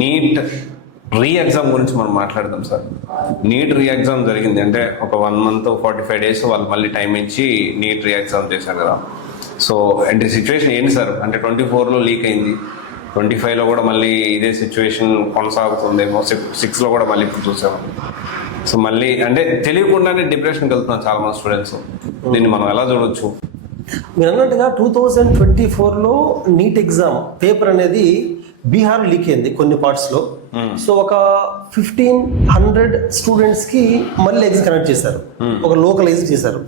Neat re exam గురించి మనం మాట్లాడదాం సార్. నీట్ రీ ఎగ్జామ్ జరిగింది అంటే ఒక 1 month 45 days వాళ్ళు మళ్ళీ టైం ఇచ్చి నీట్ రీ ఎగ్జామ్ చేశారు కదా. సో అంటే సిచ్యువేషన్ ఏంటి సార్? అంటే 24లో లీక్ అయింది, 25లో కూడా మళ్ళీ ఇదే సిచ్యువేషన్ కొనసాగుతుందేమో, 6లో కూడా మళ్ళీ ఇప్పుడు చూసాము. సో మళ్ళీ అంటే తెలియకుండానే డిప్రెషన్కి వెళ్తున్నారు చాలా మంది స్టూడెంట్స్. దీన్ని మనం ఎలా చూడొచ్చు? మీరు అన్నట్టుగా 2024లో నీట్ ఎగ్జామ్ పేపర్ అనేది బీహార్ లీక్ అయింది కొన్ని పార్ట్స్లో. సో ఒక 1500 స్టూడెంట్స్కి మళ్ళీ ఎగ్జామ్ కనెక్ట్ చేశారు, ఒక లోకలైజ్ చేశారు.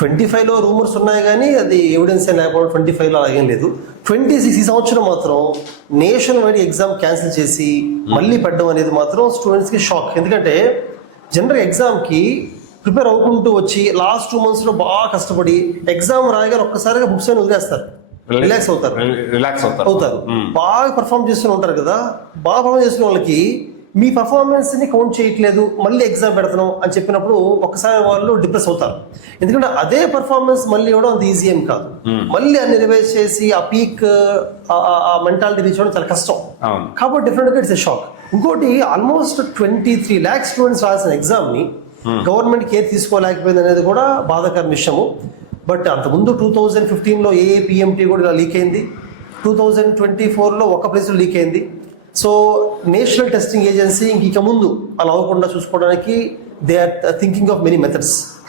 25లో రూమర్స్ ఉన్నాయి కానీ అది ఎవిడెన్స్ ఏ లేకపోవడం, 25లో అలాగేం లేదు. 26 ఈ సంవత్సరం మాత్రం నేషనల్ వైడ్ ఎగ్జామ్ క్యాన్సిల్ చేసి మళ్ళీ పెట్టడం అనేది మాత్రం స్టూడెంట్స్కి షాక్. ఎందుకంటే జనరల్ ఎగ్జామ్కి ప్రిపేర్ అవుకుంటూ వచ్చి లాస్ట్ 2 monthsలో బాగా కష్టపడి ఎగ్జామ్ రాయగానే ఒక్కసారిగా బుక్స్ అని వదిలేస్తారు, రిలాక్స్ అవుతారు. బాగా పర్ఫామ్ చేస్తూనే ఉంటారు కదా. బాగా పర్ఫామ్ చేస్తున్న వాళ్ళకి మీ పర్ఫార్మెన్స్ ని కౌంట్ చేయట్లేదు, మళ్ళీ ఎగ్జామ్ పెడతాం అని చెప్పినప్పుడు ఒక్కసారి వాళ్ళు డిప్రెస్ అవుతారు. ఎందుకంటే అదే పర్ఫార్మెన్స్ మళ్ళీ ఇవ్వడం అంత ఈజీ ఏం కాదు. మళ్ళీ అన్ని రివైజ్ చేసి ఆ పీక్ ఆ మెంటాలిటీ రీచ్ అవ్వడం చాలా కష్టం. కాబట్టి డెఫినెట్గా ఇట్స్ ఎ షాక్. ఇంకోటి ఆల్మోస్ట్ 23 lakhs స్టూడెంట్స్ రాసిన ఎగ్జామ్ ని గవర్నమెంట్ కేర్ తీసుకోలేకపోయింది అనేది కూడా బాధాకర విషయము. బట్ అంతకుముందు 2015లో ఏఏపిఎంటీ కూడా ఇలా లీక్ అయింది, 2024లో ఒక ప్లేస్లో లీక్ అయింది. సో నేషనల్ టెస్టింగ్ ఏజెన్సీ ఇక ముందు అలా అవ్వకుండా చూసుకోవడానికి they are thinking of many methods.